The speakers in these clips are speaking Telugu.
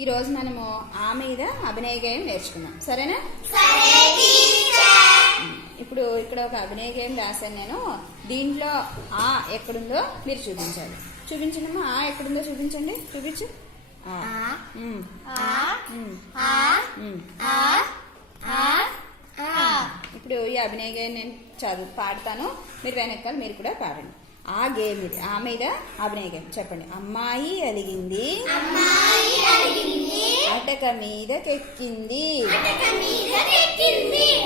ఈ రోజు మనము ఆ మీద అభినయ గేయం నేర్చుకున్నాం. సరేనా? ఇప్పుడు ఇక్కడ ఒక అభినయ గేయం రాశాను నేను. దీంట్లో ఆ ఎక్కడుందో మీరు చూపించాలి. చూపించండి. ఆ ఎక్కడుందో చూపించండి. చూపించు. ఇప్పుడు ఈ అభినయ గేయం నేను పాడతాను, మీరు వెనకాల మీరు కూడా పాడండి. ఆ గేమ్ ఇది. ఆ మీద అభినయ గేయం చెప్పండి. అమ్మాయి అలిగింది, అటక మీదకెక్కింది,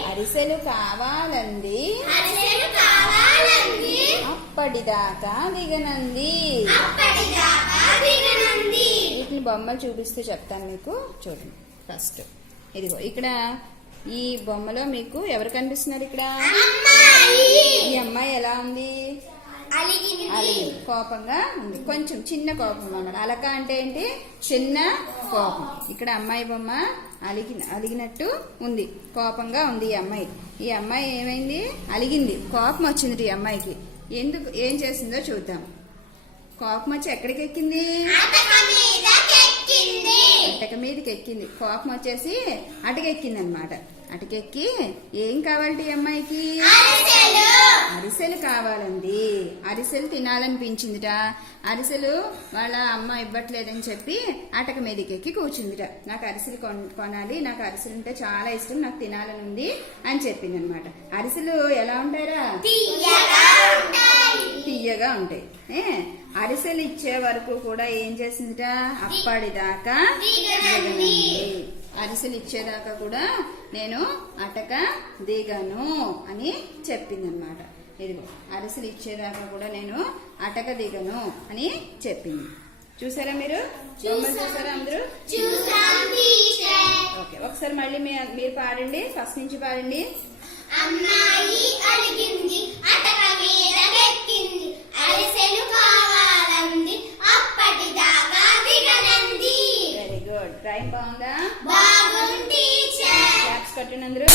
అరిసెలు కావాలంది, అప్పటిదాకా దిగనంది. వీటిని బొమ్మలు చూపిస్తూ చెప్తాను మీకు. చూడండి. ఫస్ట్ ఇదిగో ఇక్కడ ఈ బొమ్మలో మీకు ఎవరు కనిపిస్తున్నారు? ఇక్కడ ఈ అమ్మాయి ఎలా ఉంది? కోపంగా ఉంది. కొంచెం చిన్న కోపం అన్నమాట. అలక అంటే ఏంటి? చిన్న కోపం. ఇక్కడ అమ్మాయి బొమ్మ అలిగినట్టు ఉంది, కోపంగా ఉంది ఈ అమ్మాయి. ఈ అమ్మాయి ఏమైంది? అలిగింది, కోపం వచ్చింది ఈ అమ్మాయికి. ఎందుకు, ఏం చేసిందో చూద్దాం. కోపం వచ్చి ఎక్కడికి ఎక్కింది? అటక మీదకి ఎక్కింది. కోపం వచ్చేసి అటకెక్కింది అనమాట. అటకెక్కి ఏం కావాలి ఈ అమ్మాయికి? అరిసెలు కావాలండి. అరిసెలు తినాలనిపించిందిట. అరిసెలు వాళ్ళ అమ్మ ఇవ్వట్లేదని చెప్పి అటక మీదకి ఎక్కి కూర్చుందిట. నాకు అరిసెలు కొనాలి, నాకు అరిసెలు ఉంటే చాలా ఇష్టం, నాకు తినాలని ఉంది అని చెప్పింది అనమాట. అరిసెలు ఎలా ఉంటారా? తీయగా ఉంటాయి. అరిసెలు ఇచ్చే వరకు కూడా ఏం చేసిందిట? అప్పటిదాకా దిగనంది. అరిసెలు ఇచ్చేదాకా కూడా నేను అటక దిగను అని చెప్పింది అనమాట. ఇదిగో అరిసెలు ఇచ్చేదాకా కూడా నేను అటక దిగను అని చెప్పింది. చూసారా మీరు? చూసారా అందరూ? ఓకే, ఒకసారి మళ్ళీ మీరు పాడండి. ఫస్ట్ నుంచి పాడండి. అమ్మాయి అలిగింది, అటక మీదకెక్కింది, అరిసెలు కావాలంది, అప్పటిదాకా దిగనంది. Very good. రైమ్ బాగుందా? బాగుంది టీచర్. క్లాప్స్ కొట్టండి అందరూ.